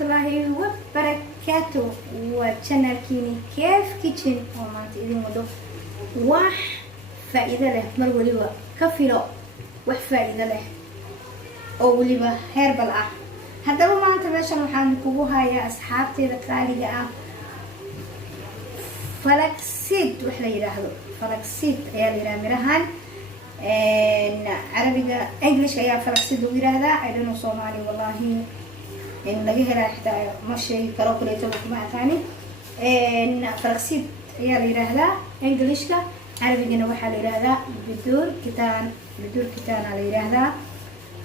الله وبركاته وشانل كيني كيف كيتشن ومانت إذن ودو واح فائدة له مر وليبا كفيلو واح فائدة له أو وليبا هيربل هذا ما أنت باشا محمد كوبوها يا أصحابتي ذكالي فلكسيد وحلا يراهدو فلكسيد يا لرامرهان عربي انجلش ayaa falaxsid ugu yiraahdaa I don't know Somali wallahi in laga hela xitaa ma sheegi karo kuleeto kuma aqaani falaxsid ayaa la yiraahdaa englishka carabigana waxa la yiraahdaa bidur kitaan la yiraahdaa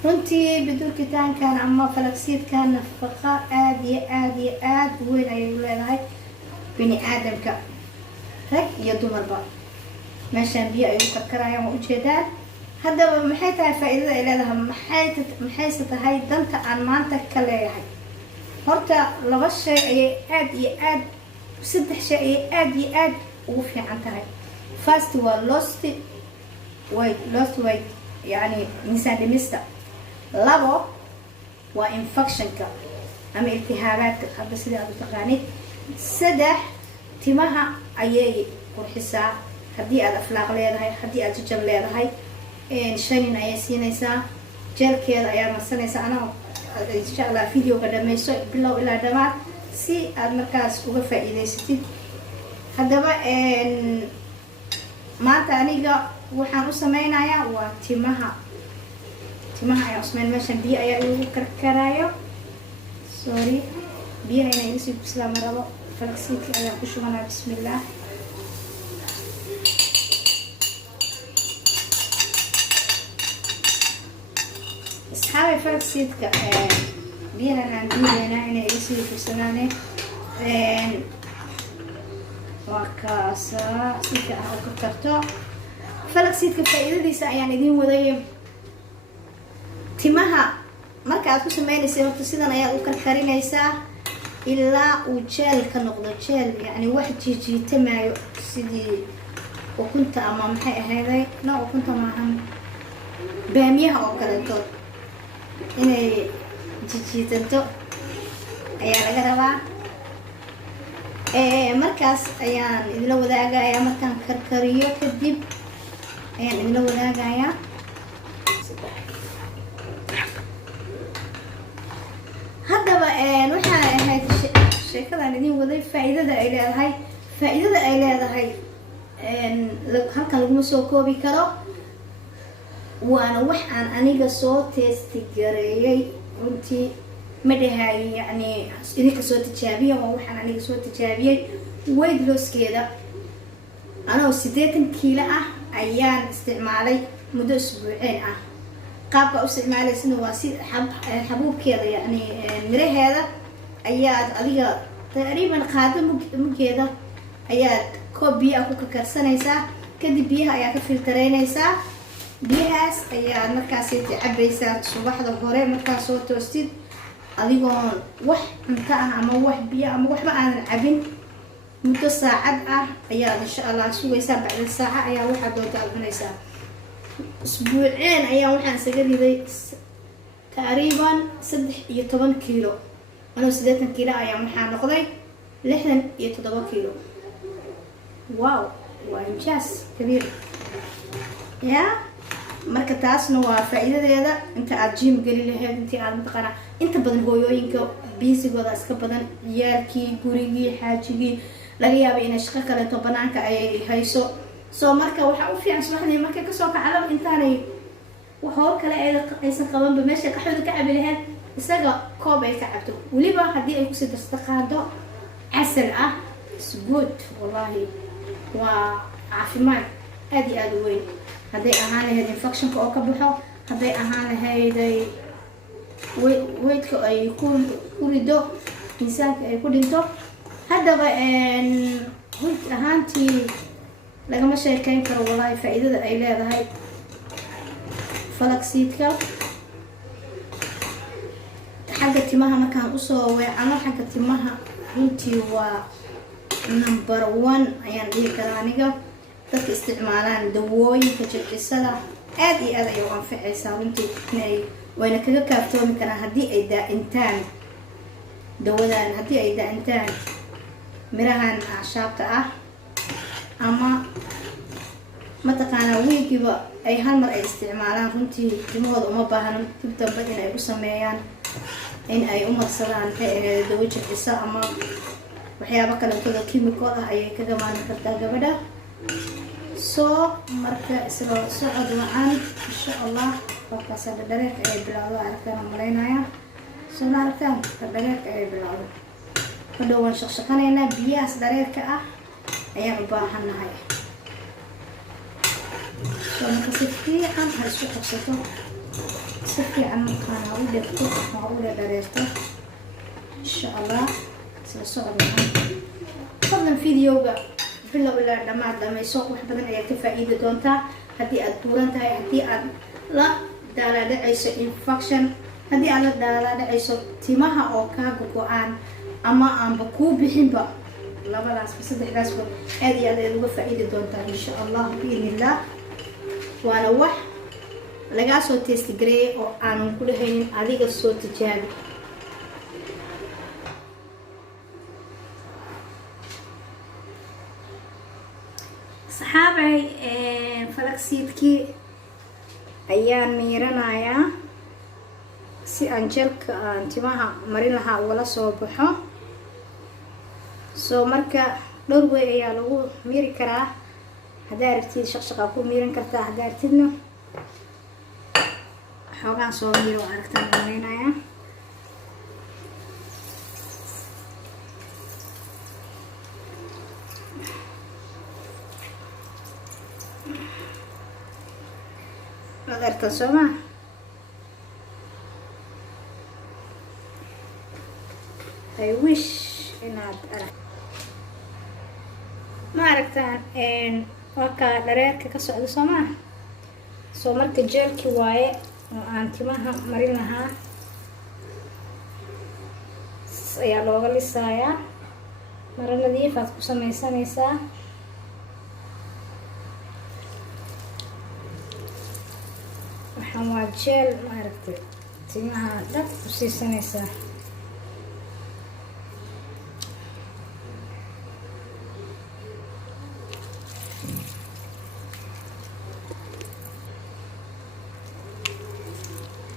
runtii bidur kitaan kan ama falaxsid kan nafaqa aad weyn ay u leedahay bini aadamka rag iyo dumarba meeshaan biyo ay u karkarayaan oo u jeedaan haddaba maxay tahay faa'iidada ay leedahay maxay tahay danta aan maanta ka leeyahay horta laba shay ay aad saddex shay ay aad ugu fiican tahay first waa lost weight yani miisaan dhimista labo waa infectionka ama iltihaabaadka hadda sida aad u taqaanid saddex timaha ayay qurxisaa haddii aad aflaaq leedahay haddii aad jajab leedahay shanin ayay siinaysaa jeelkeeda ayaa marsanaysaa anaa insha allah videoga dhammayso bilow ilaa dhammaad si aad markaas uga faa'iidaysatid haddaba maanta aniga waxaan u sameynayaa waa timaha ayaan u sameyn meeshan biyo ayaa igu karkaraayo sorry biyaha inay iga sii kuslaa ma rabo falaxsiidka ayaa ku shubanaa bismillah أصحابي فلكسيدك بيها عندنا هنا يصير في سنانه وكاسة سيكا أو كترتو فلكسيدك فائدة دي يعني دين وضيم تمها marka aad ku sameynayso horta sidan ayaa u karkarinaysaa ilaa uu jeel ka noqdo jeel yani wax jiitamayo sidii ukunta ama maxay ahayday ukunta maahan baamiyaha oo kaleeto inay jiitanto ayaa laga rabaa markaas ayaan idila wadaagayaa markaan karkariyo kadib ayaan idila wadaagayaa haddaba waxaa ahayd sheekadan idin waday faa'iidada ay leedahay halkan laguma soo koobi karo وانا وح عن أنيقة صوت استجريي وانتي مدهاي يعني إذا صوت تشابيه ووح عن أنيقة صوت تشابيه ويد لوس كذا أنا وسديت كيلة أيام استعمالي مدة أسبوعين قابل استعمالي سنة واسيد حبوب كذا يعني مري هذا أيام أذيك تقريبا قادم كذا أيام كوبي أكو كرسنيسا كدي بيها أيام فلترينيسا biyahaas ayaa markaas cabaysaa subaxda hore markaas soo toostid adigoon wax cunto ama wax biyo ama waxba aanan cabin muddo saacad ayaa insha Allah sugaysaa bacda saaca ayaa waxa doonta cunaysaa isbuuceen ayaa waxaan isaga riday taqriiban 13 kiilo ano 80 kiilo ayaa waxaa noqday 67 kiilo wow waa injaas kabiir ya marka taasna waa faa'iidadeeda inta aad gym gali lahayd inta aad mataqana inta badan hooyooyinka biisigooda iska badan ciyaalkii gurigii xaajigii laga yaabo inay shaqo kale to banaanka ay hayso soo marka waxa u fiican subaxdii markay ka soo kacdo intaanay wax kale aysan qabanba meesha qaxwada ka cabi lahayd isaga koob ay ka cabto waliba haddii ay ku sii darsato qaado asal is good wallahi waa caafimaad aad iyo aad u weyn hadday ahaan lahayd infectionka oo ka baxo hadday ahaan lahayd weydka ay ku rido miisaanka ay ku dhinto haddaba weyd ahaantii lagama sheekayn karo wallahi faa'iidada ay leedahay falaxseedka xagga timaha markaan usoo weecano xagga timaha runtii waa number 1 ayaan dhihi karaa aniga dadka isticmaalaan dawooyinka jircisada aad iyo aad ay u anfacaysaa runtii inay wayna kaga kaaftoomi karaan haddii ay daa'intaan dawadan haddii ay daantaan mirahan acashaabta ah ama mataqaanaa wiigiba ay hal mar ay isticmaalaan runtii timahooda uma baahna dib dambe in ay u sameeyaan in ay u marsadaan maxay ahayd dawo jilcisa ama waxyaabo kaleetooda chemical ah ayay kaga maarmi kartaa gabadha. soo marka isla socod wacan insha allah qofkaas dhadhareerka ay bilowdo aragtaan aan malaynaya soo aragtaan dhadhareerka ay bilowdo hadhow waan shaqshaqanaynaa biyahaas dhareerka ah ayaan u baahannahay. soo marka si fiican ha isku qabsato si fiican markaan ha u dhegto ha u dhadhareerto insha allah isla socod wacan. fadlan videoga bilow ilaa dhammaad dhamayso wax badan ayaad ka faa'iidi doontaa haddii aad buuran tahay haddii aad la daalaadhacayso infection haddii aad la daalaadhacayso timaha oo kaa go-aan ama aanba kuu bixinba labadaasba saddexdaasba aad iyo aad ayaad uga faa'iidi doontaa insha allah biidnillah. waana wax lagaa soo testi gareeyay oo aanan ku dhahaynin adiga soo tijaabi. saxaabay falaxseedkii ayaan miiranayaa si aan jelka aan timaha marin lahaa ugala soo baxo. soo marka dhowr way ayaa lagu miiri karaa. haddaa aragtid shaqshaqaa ku miiran kartaa haddaa aragtidna xoogaan soo miiro aragtaan malaynayaa. adartan soo maa I wish inaad ma aragtaan waa kaa dhareerka ka socda soo maa. soo marka jeelki waaye oo aan timaha marin lahaa ayaa looga lisayaa. maro nadiif aad ku samaysanaysaa. waxaan waa jeel maaragtay timaha dhab ku siisanaysaa.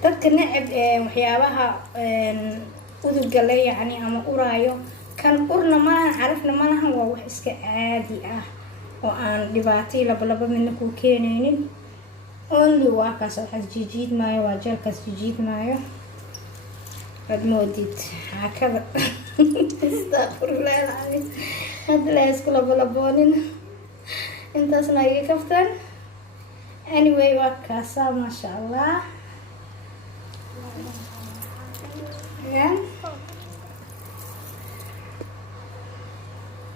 dadka necab waxyaabaha uduga le yacni ama uraayo kan urna malahan carafna malahan waa wax iska caadi ah oo aan dhibaatay labalaba midna kuu keenaynin. only waa kaas waxaas jijiid maayo waa jeelkaas jijiid maayo aad moodid xaakada astaqfirullah hadda la isku labalaboonin intaasna iga kaftan. anyway waa kaasaa maasha allah.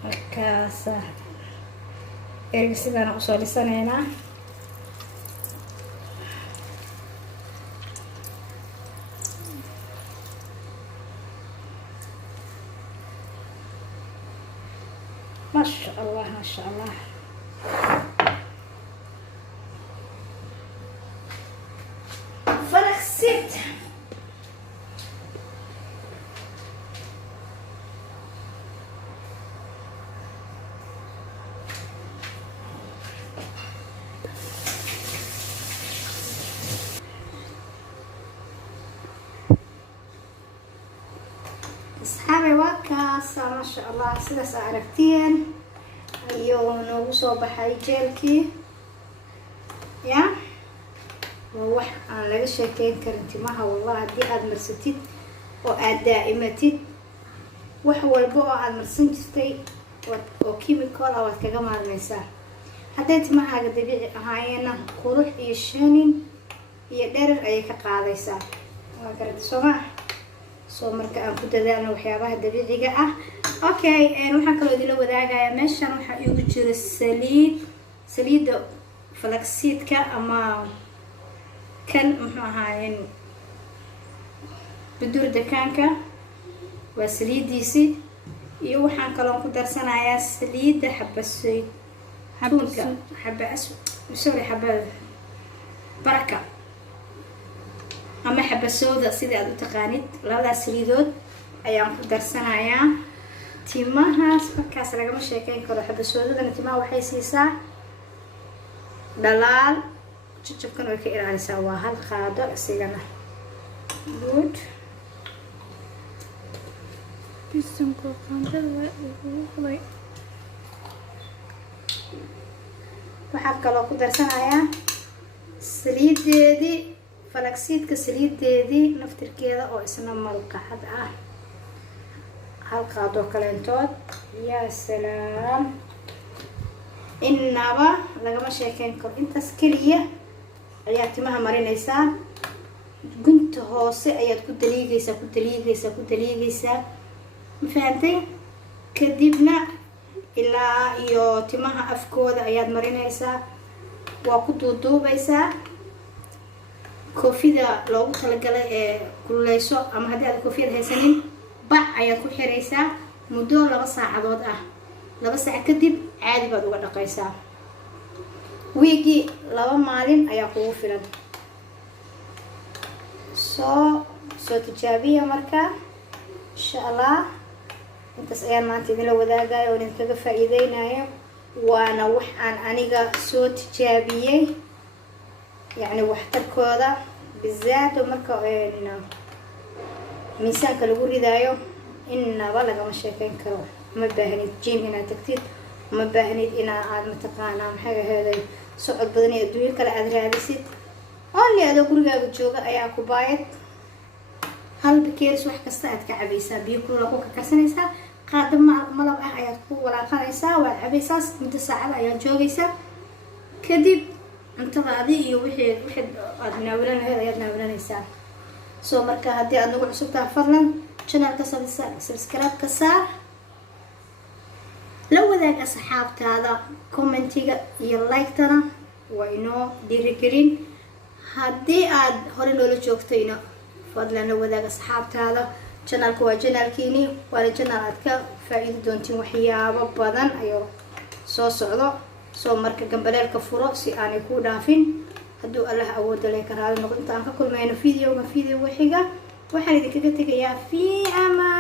markaasa erga sidaan usoo lisanaynaa. maasha allah maasha allah. falaxseed asxaabay waa kaasa maasha allah sidaas aa aragteen ayuu noogu soo baxay jeelkii ya. waa wax aan laga sheekeyn karin timaha wallah haddii aad marsatid oo aad daa'imatid wax walba oo aad marsan jirtay oo chemical ah waad kaga maarmaysaa. hadday timahaaga dabiici ahaayeenna qurux iyo shaanin iyo dherer ayay ka qaadaysaa. waa garata soo maa. soo marka aan ku dadaalno waxyaabaha dabiiciga ah. okay waxaan kaloo idinla wadaagayaa meeshan waxaa iigu jira saliidda falaxseedka ama kan muxuu ahaayeen budur dakaanka waa saliidiisi iyo waxaan kaloo ku darsanayaa saliidda xabasoyd xaba baraka ama xabasooda sida aad u taqaanid. labadaas saliidood ayaan ku darsanayaa. Timahaas markaas lagama sheekeyn karo. Xabasoodadana timaha waxay siisaa dhalaal, jajabkan way ka ilaalisaa. Waa hal qaado isigana. Good. Bisanko qaandada waa ugu qulay. waxaan kaloo ku darsanayaa saliideedii, falaksiidka saliideedii naftirkeeda oo isna malqacad ah. hal qaado kaleentood. yaa salaam, innaba lagama sheekeyn karo. intaas keliya ayaa timaha marinaysaa. gunta hoose ayaad ku daliigaysaa. ma fahantay? kadibna ilaa iyo timaha afkooda ayaad marinaysaa. waa ku duuduubaysaa. koofida loogu talagalay ee kululeyso, ama haddii aad koofiyad haysanin, bac ayaad ku xiraysaa muddo 2 saacadood ah. 2 saac kadib caadi baad uga dhaqaysaa. wiigii 2 maalin ayaa kugu filan. soo tijaabiya marka insha Allah. intaas ayaan maanta idinla wadaagayo oo idinkaga faa'iideynayo. waana wax aan aniga soo tijaabiyey, yacni waxtarkooda bizaad marka miisaanka lagu ridaayo innaba lagama sheekeyn karo. ma baahnid gym inaad tagtid, ma baahnid inaad mataqaanaa maxay ahayd socod badan iyo adduunyo kale aad raadisid. only adoo gurigaaga jooga ayaa ku baayad hal bakeeris wax kasta aad ka cabaysaa. biyo kulul ku karsanaysaa, qaado malab ah ayaad ku walaaqanaysaa, waad cabaysaa. muddo saacad ayaad joogaysaa. kadib cuntadaadii iyo wixii aad naawilan lahayd ayaad naawilanaysaa. soo marka haddii aad nagu cusub tahay, fadlan channelka subscribe ka saar, la wadaag asxaabtaada. commentiga iyo like-tana waa inoo dhiirigelin. haddii aad hore noola joogtayna fadlan la wadaag asxaabtaada. channelka waa channelkiini, waana channel aad ka faa'iidi doontiin waxyaabo badan ayuu soo socdo. soo marka gambaleelka furo si aanay ku dhaafin. hadduu Allah awoodo leh ka raali noqdo. inta aan ka kulmayno video xiga waxaan idinkaga tegayaa fi amaan.